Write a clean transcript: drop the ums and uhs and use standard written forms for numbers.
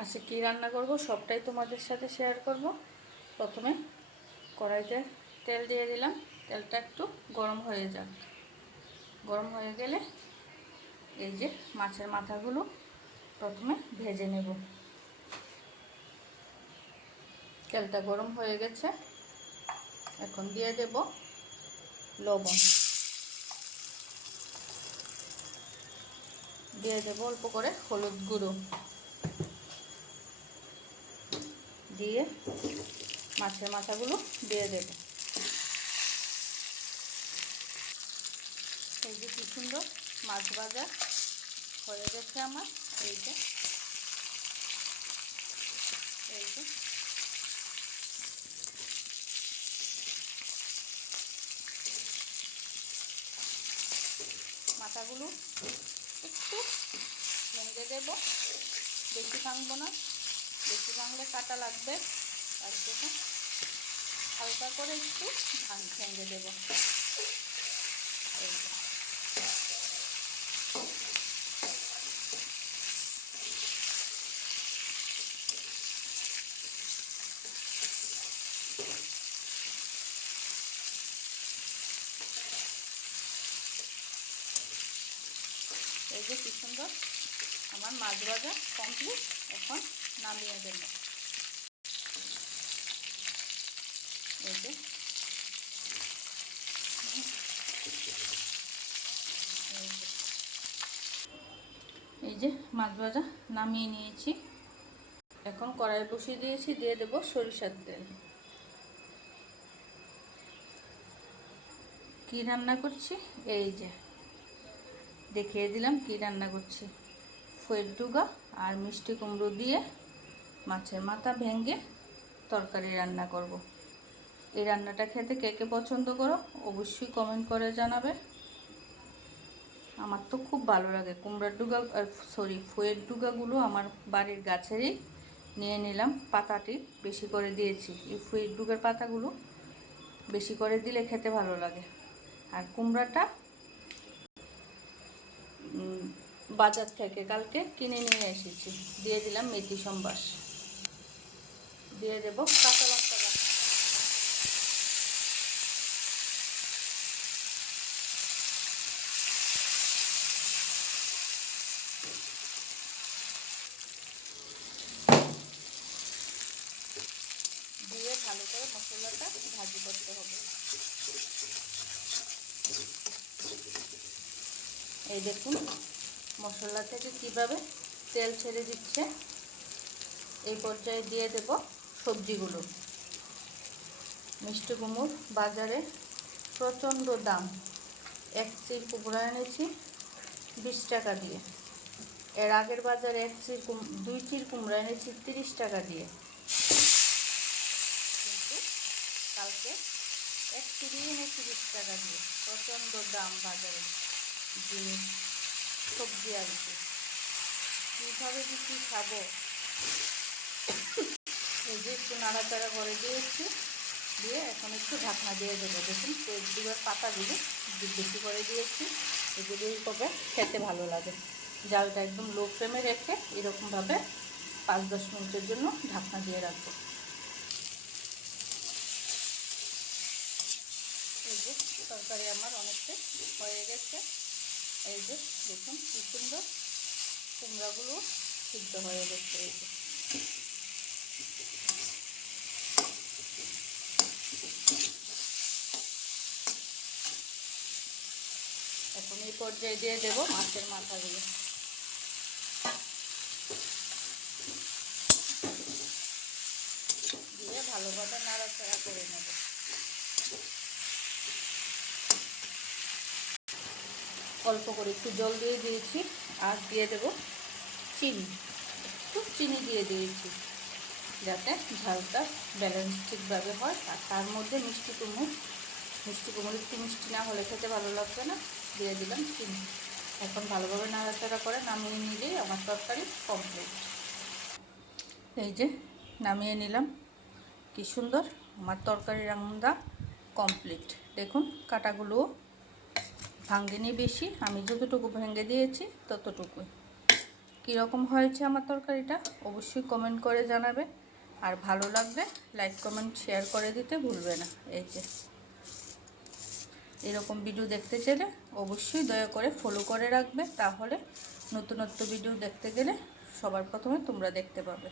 আজকে কী রান্না করব সবটাই তোমাদের সাথে শেয়ার করব। প্রথমে কড়াইতে তেল দিয়ে দিলাম। তেলটা একটু গরম হয়ে যাক। গরম হয়ে গেলে এই যে মাছের মাথাগুলো প্রথমে ভেজে নেব। তেলটা গরম হয়ে গেছে, এখন দিয়ে দেব লবণ, দিয়ে দেব অল্প করে হলুদ গুঁড়ো, দিয়ে মাছের মাথাগুলো দিয়ে দেব। এই যে কি সুন্দর মাছ ভাজা হয়ে গেছে আমার। এই যে মাথাগুলো একটু ভেঙে দেব, বেশি ভাঙবো না, বেশি ভাঙলে কাটা লাগবে। আর দেখুন হালকা করে একটু ভেঙে দেব। এই যে কি সুন্দর আমার মাছ ভাজা কমপ্লিট। এখন নামিয়ে দেব। এই যে মাছ ভাজা নামিয়ে নিয়েছি। এখন কড়াই বসিয়ে দিয়েছি, দিয়ে দেব সরিষার তেল। কি রান্না করছি এই যে দেখিয়ে দিলাম কি রান্না করছি। ফয়ের ডুগা আর মিষ্টি কুমড়ো দিয়ে মাছের মাথা ভেঙে তরকারি রান্না করব। এই রান্নাটা খেতে কে কে পছন্দ করো অবশ্যই কমেন্ট করে জানাবে। আমার তো খুব ভালো লাগে। কুমড়ার ডুগা ফয়ের ডুগাগুলো আমার বাড়ির গাছেরই নিয়ে নিলাম। পাতাটি বেশি করে দিয়েছি। এই ফয়ের ডুগার পাতাগুলো বেশি করে দিলে খেতে ভালো লাগে। আর কুমড়াটা বাজার থেকে কালকে কিনে নিয়ে এসেছি। দিয়ে দিলাম মেথি সম্বাস, দিয়ে দেব কাঁচা লঙ্কা বাটা, দিয়ে ভালো করে মশলাটা ভাজি করতে হবে। এই দেখুন মশলা থেকে কীভাবে তেল ছেড়ে দিচ্ছে। এই পর্যায়ে দিয়ে দেব সবজিগুলো। মিষ্টি কুমড় বাজারে প্রচণ্ড দাম। এক চির কুমড়া এনেছি 20 টাকা দিয়ে। এর আগের বাজারে দুই চির কুমড়া এনেছি 30 টাকা দিয়ে। কিন্তু কালকে এক চিরই এনেছি 20 টাকা দিয়ে। প্রচণ্ড দাম বাজারে জিনিস, সবজি আর কি। কীভাবে যে কী খাবো। এই যে একটু নাড়াচাড়া করে দিয়েছি, দিয়ে এখন একটু ঢাকনা দিয়ে দেবো। দেখুন দুবার পাতাগুলো বেশি করে দিয়েছি। এগুলো এইভাবে খেতে ভালো লাগে। জালটা একদম লো ফ্লেমে রেখে এরকমভাবে 5-10 মিনিটের জন্য ঢাকনা দিয়ে রাখবো। এই যে তরকারি আমার অনেকটা হয়ে গেছে। এই যে দেখুন কি সুন্দর কুমড়াগুলো সিদ্ধ হয়ে গেছে। এই যে এখন এই পর্যায়ে দিয়ে দেব মাছের মাথাগুলো। দিয়ে ভালোভাবে নাড়াচাড়া করে নেব। অল্প করে একটু জল দিয়ে দিয়েছি, আর দিয়ে দেব চিনি। একটু চিনি দিয়ে দিয়েছি যাতে ঝালটা ব্যালেন্স ঠিকভাবে হয়। আর তার মধ্যে মিষ্টি কুমড়ো একটু মিষ্টি না হলে খেতে ভালো লাগবে না। দিয়ে দিলাম চিনি। এখন ভালোভাবে নাড়াচাড়া করে নামিয়ে নিলেই আমার তরকারি কমপ্লিট। এই যে নামিয়ে নিলাম। কি সুন্দর আমার তরকারি রান্না কমপ্লিট। দেখুন কাটাগুলো ভাঙেনি বেশি, আমি যতটুকু ভেঙে দিয়েছি ততটুকুই। কীরকম হয়েছে আমার তরকারিটা অবশ্যই কমেন্ট করে জানাবে। আর ভালো লাগবে লাইক কমেন্ট শেয়ার করে দিতে ভুলবে না। এই যে এরকম ভিডিও দেখতে চাইলে অবশ্যই দয়া করে ফলো করে রাখবে, তাহলে নতুনত্ব ভিডিও দেখতে গেলে সবার প্রথমে তোমরা দেখতে পাবে।